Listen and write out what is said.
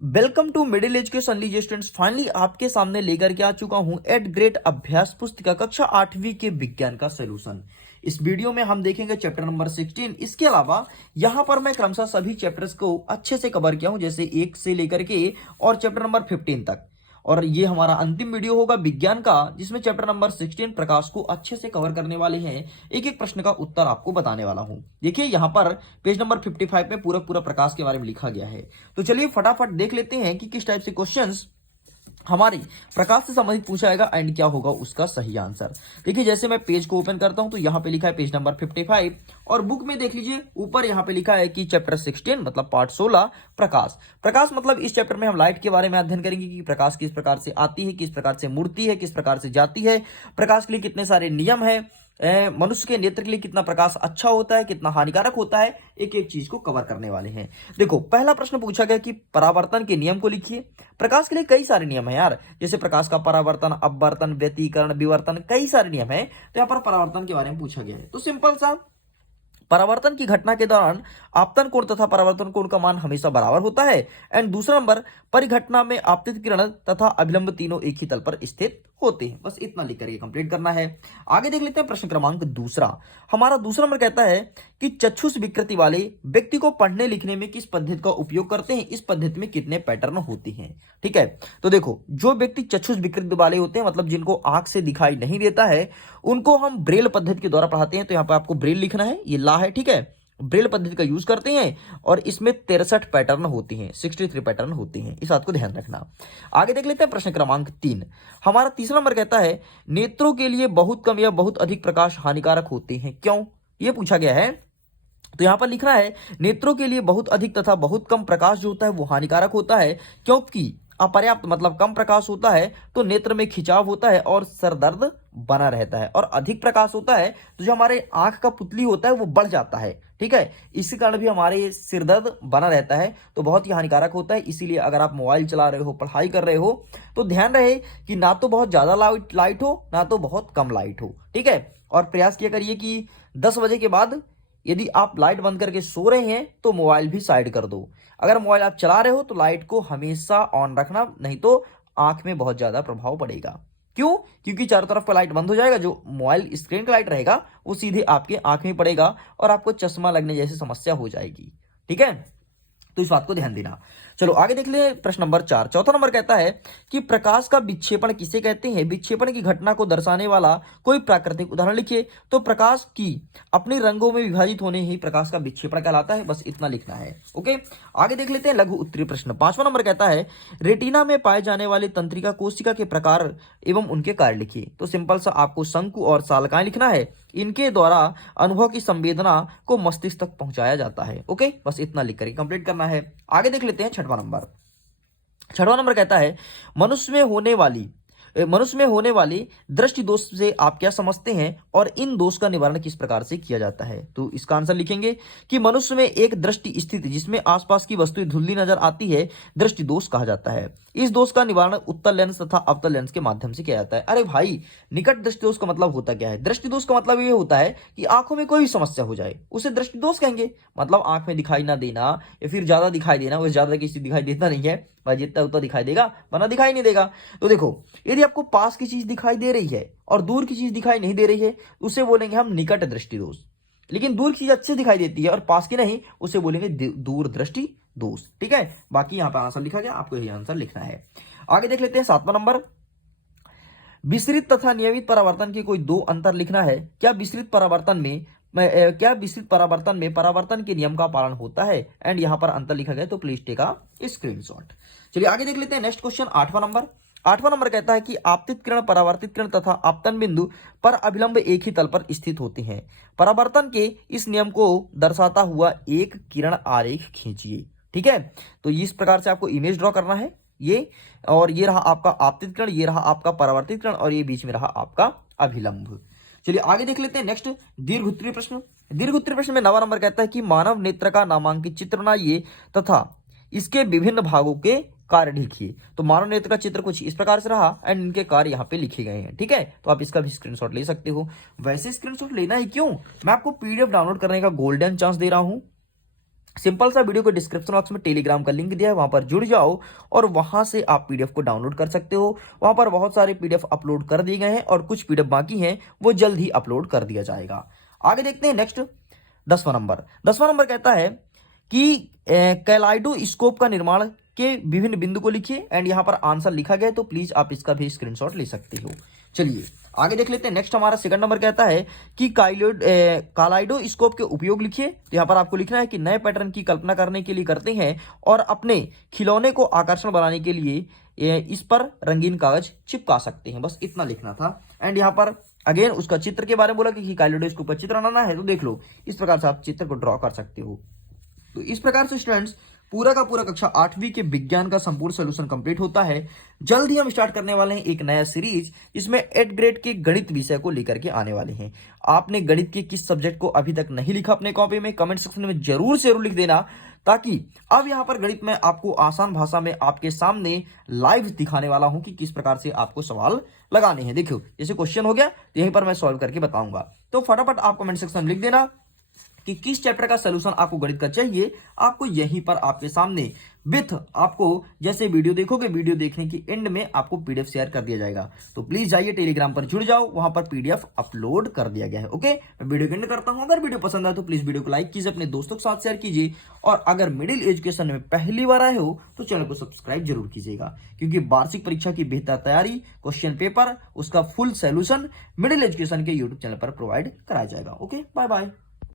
Welcome to middle education लीजिए students, finally आपके सामने लेकर के आ चुका हूं एट ग्रेड अभ्यास पुस्तिका कक्षा 8वीं के विज्ञान का सॉल्यूशन। इस वीडियो में हम देखेंगे चैप्टर नंबर 16। इसके अलावा यहां पर मैं क्रमशः सभी चैप्टर्स को अच्छे से कवर किया हूं, जैसे 1 से लेकर के और चैप्टर नंबर 15 तक। और ये हमारा अंतिम वीडियो होगा विज्ञान का, जिसमें चैप्टर नंबर 16 प्रकाश को अच्छे से कवर करने वाले हैं। एक एक प्रश्न का उत्तर आपको बताने वाला हूं। देखिए यहाँ पर पेज नंबर 55 में पूरा पूरा प्रकाश के बारे में लिखा गया है। तो चलिए फटाफट देख लेते हैं कि किस टाइप से क्वेश्चंस हमारे प्रकाश से संबंधित पूछा जाएगा एंड क्या होगा उसका सही आंसर। देखिए जैसे मैं पेज को ओपन करता हूं तो यहाँ पे लिखा है पेज नंबर 55 और बुक में देख लीजिए ऊपर यहाँ पे लिखा है कि चैप्टर 16 मतलब पार्ट 16 प्रकाश। प्रकाश मतलब इस चैप्टर में हम लाइट के बारे में अध्ययन करेंगे कि प्रकाश किस प्रकार से आती है, किस प्रकार से मुड़ती है, किस प्रकार से जाती है, प्रकाश के लिए कितने सारे नियम है, मनुष्य के नेत्र के लिए कितना प्रकाश अच्छा होता है, कितना हानिकारक होता है, एक एक चीज को कवर करने वाले हैं। देखो पहला प्रश्न पूछा गया कि परावर्तन के नियम को लिखिए। प्रकाश के लिए कई सारे नियम है यार, जैसे प्रकाश का परावर्तन, अपवर्तन, व्यतिकरण, विवर्तन, कई सारे नियम है। तो यहाँ पर परावर्तन के बारे में पूछा गया है। तो सिंपल सा, परावर्तन की घटना के दौरान आपतन कोण तथा परावर्तन कोण का मान हमेशा बराबर होता है। एंड दूसरा नंबर, परिघटना में आपतित किरण तथा अभिलंब तीनों एक ही तल पर स्थित होते हैं। बस इतना लिख करके कंप्लीट करना है। आगे देख लेते हैं प्रश्न क्रमांक दूसरा। हमारा दूसरा नंबर कहता है कि चक्षुष विकृति वाले व्यक्ति को पढ़ने लिखने में किस पद्धति का उपयोग करते हैं, इस पद्धति में कितने पैटर्न होते हैं। ठीक है, तो देखो जो व्यक्ति चक्षुष विकृति वाले होते हैं, मतलब जिनको आंख से दिखाई नहीं देता है, उनको हम ब्रेल पद्धति के द्वारा पढ़ाते हैं। तो यहाँ पर आपको ब्रेल लिखना है, ये ला है, ठीक है। ब्रेल पद्धति का यूज करते हैं और इसमें 63 पैटर्न होती हैं, 63 पैटर्न होते हैं, इस बात को ध्यान रखना। आगे देख लेते हैं प्रश्न क्रमांक 3। हमारा तीसरा नंबर कहता है नेत्रों के लिए बहुत कम या बहुत अधिक प्रकाश हानिकारक होते हैं, क्यों, ये पूछा गया है। तो यहां पर लिखना है नेत्रों के लिए बहुत अधिक तथा बहुत कम प्रकाश जो होता है वो हानिकारक होता है, क्योंकि अपर्याप्त मतलब कम प्रकाश होता है तो नेत्र में खिंचाव होता है और सर दर्द बना रहता है, और अधिक प्रकाश होता है तो जो हमारे आंख का पुतली होता है वो बढ़ जाता है। ठीक है, इसी कारण भी हमारे सिर दर्द बना रहता है, तो बहुत ही हानिकारक होता है। इसीलिए अगर आप मोबाइल चला रहे हो, पढ़ाई कर रहे हो, तो ध्यान रहे कि ना तो बहुत ज्यादा लाइट हो, ना तो बहुत कम लाइट हो। ठीक है, और प्रयास किया करिए कि 10 बजे के बाद यदि आप लाइट बंद करके सो रहे हैं तो मोबाइल भी साइड कर दो। अगर मोबाइल आप चला रहे हो तो लाइट को हमेशा ऑन रखना, नहीं तो आंख में बहुत ज्यादा प्रभाव पड़ेगा। क्यों? क्योंकि चारों तरफ का लाइट बंद हो जाएगा, जो मोबाइल स्क्रीन का लाइट रहेगा वो सीधे आपके आंख में पड़ेगा और आपको चश्मा लगने जैसी समस्या हो जाएगी। ठीक है, तो इस बात को ध्यान देना। चलो आगे देख ले प्रश्न नंबर 4। चौथा नंबर कहता है कि प्रकाश का विक्षेपण किसे कहते हैं, विक्षेपण की घटना को दर्शाने वाला कोई प्राकृतिक उदाहरण लिखिए। तो प्रकाश की अपने रंगों में विभाजित होने ही प्रकाश का विक्षेपण कहलाता है, बस इतना लिखना है। ओके, आगे देख लेते हैं लघु उत्तरीय प्रश्न। 5वां नंबर कहता है रेटिना में पाए जाने वाले तंत्रिका कोशिका के प्रकार एवं उनके कार्य लिखिए। तो सिंपल सा आपको शंकु और सालकाएं लिखना है, इनके द्वारा अनुभव की संवेदना को मस्तिष्क तक पहुंचाया जाता है। ओके, बस इतना लिख करके कंप्लीट करना है। आगे देख लेते हैं 6वां नंबर। 6वां नंबर कहता है मनुष्य में होने वाली दृष्टि दोष से आप क्या समझते हैं और इन दोष का निवारण किस प्रकार से किया जाता है। तो इसका आंसर लिखेंगे कि मनुष्य में एक दृष्टि स्थित जिसमें आसपास की वस्तुएं धुंधली नजर आती है, दृष्टि दोष कहा जाता है। इस दोष का निवारण उत्तल लेंस तथा अवतल लेंस के माध्यम से किया जाता है। अरे भाई, निकट दृष्टि दोष का मतलब होता क्या है? दृष्टि दोष का मतलब ये होता है कि आंखों में कोई समस्या हो जाए, उसे दृष्टि दोष कहेंगे। मतलब आंख में दिखाई ना देना या फिर ज्यादा दिखाई देना, वैसे ज्यादा किसी दिखाई देता नहीं है भाई, जितना उतना दिखाई देगा वरना दिखाई नहीं देगा। तो देखो यदि आपको पास की चीज दिखाई दे रही है और दूर की चीज दिखाई नहीं दे रही है, उसे बोलेंगे हम निकट दृष्टि दोष। लेकिन दूर की चीज अच्छे दिखाई देती है और पास की नहीं, उसे बोलेंगे दूर दृष्टि दोष। ठीक है, बाकी यहां पर आंसर लिखा गया, आपको यही आंसर लिखना है। आगे देख लेते हैं 7वां नंबर। विसरित तथा नियमित परावर्तन के कोई 2 अंतर लिखना है। क्या विसरित परावर्तन में परावर्तन के नियम का पालन होता है? एंड यहां पर अंतर लिखा गया, तो प्लीज टेक अ स्क्रीनशॉट। चलिए आगे देख लेते हैं नेक्स्ट क्वेश्चन 8वां नंबर। 8वां नंबर कहता है कि आपतित किरण, परावर्तित किरण तथा आपतन बिंदु पर अभिलंब एक ही तल पर स्थित होते हैं। परावर्तन के इस नियम को दर्शाता हुआ एक किरण आरेख खींचिए। ठीक है, तो इस प्रकार से आपको इमेज ड्रॉ करना है, ये और ये रहा आपका आपतित किरण, ये रहा आपका परावर्तित किरण और ये बीच में रहा आपका अभिलंब। चलिए आगे देख लेते हैं नेक्स्ट दीर्घ उत्तरीय प्रश्न। दीर्घ उत्तरीय प्रश्न में 9वां नंबर कहता है कि मानव नेत्र का नामांकित चित्र बनाइए तथा इसके विभिन्न भागों के कार्य लिखिए। तो मानव नेत्र का चित्र कुछ इस प्रकार से रहा एंड इनके कार्य यहाँ पे लिखे गए हैं। ठीक है, तो आप इसका भी स्क्रीनशॉट ले सकते हो। वैसे स्क्रीनशॉट लेना ही क्यों, मैं आपको पीडीएफ डाउनलोड करने का गोल्डन चांस दे रहा हूं। सिंपल सा वीडियो को डिस्क्रिप्शन बॉक्स में टेलीग्राम का लिंक दिया है, वहां पर जुड़ जाओ और वहां से आप पीडीएफ को डाउनलोड कर सकते हो। वहां पर बहुत सारे पीडीएफ अपलोड कर दिए गए हैं और कुछ पीडीएफ बाकी हैं, वो जल्द ही अपलोड कर दिया जाएगा। आगे देखते हैं नेक्स्ट 10वां नंबर कहता है कि कैलाइडोस्कोप का निर्माण के विभिन्न बिंदु को लिखिए। एंड यहाँ पर आंसर लिखा गया है, तो प्लीज आप इसका भी स्क्रीनशॉट ले सकते हो। चलिए आगे देख लेते हैं। नेक्स्ट हमारा सेकंड नंबर कहता है कि कालाइडोस्कोप के उपयोग लिखिए। तो यहाँ पर आपको लिखना है कि नए पैटर्न की कल्पना करने के लिए करते हैं और अपने खिलौने को आकर्षण बनाने के लिए इस पर रंगीन कागज चिपका सकते हैं। बस इतना लिखना था। एंड यहाँ पर अगेन उसका चित्र के बारे में बोला कि कालाइडोस्कोप का चित्र बनाना है, तो देख लो इस प्रकार से आप चित्र को ड्रॉ कर सकते हो। तो इस प्रकार से स्टूडेंट्स पूरा का पूरा कक्षा 8वीं के विज्ञान का संपूर्ण सोल्यूशन कंप्लीट होता है। जल्द ही हम स्टार्ट करने वाले हैं एक नया सीरीज, जिसमें 8th ग्रेड के गणित विषय को लेकर के आने वाले हैं। आपने गणित के किस सब्जेक्ट को अभी तक नहीं लिखा अपने कॉपी में, कमेंट सेक्शन में जरूर से जरूर लिख देना, ताकि अब यहाँ पर गणित में आपको आसान भाषा में आपके सामने लाइव दिखाने वाला हूं कि किस प्रकार से आपको सवाल लगाने हैं। देखो जैसे क्वेश्चन हो गया तो यहीं पर मैं सॉल्व करके बताऊंगा। तो फटाफट आप कमेंट सेक्शन में लिख देना कि किस चैप्टर का सलूशन आपको गणित का चाहिए। आपको यहीं पर आपके सामने विथ आपको जैसे वीडियो देखोगे, वीडियो देखने की एंड में आपको पीडीएफ शेयर कर दिया जाएगा। तो प्लीज जाइए टेलीग्राम पर जुड़ जाओ, वहां पर पीडीएफ अपलोड कर दिया गया है। ओके, मैं वीडियो को एंड करता हूं। अगर वीडियो पसंद आए तो प्लीज वीडियो को लाइक कीजिए, अपने दोस्तों के साथ शेयर कीजिए, और अगर मिडिल एजुकेशन में पहली बार आए हो तो चैनल को सब्सक्राइब जरूर कीजिएगा, क्योंकि वार्षिक परीक्षा की बेहतर तैयारी, क्वेश्चन पेपर, उसका फुल सोल्यूशन मिडिल एजुकेशन के यूट्यूब चैनल पर प्रोवाइड कराया जाएगा। Okay, bye bye.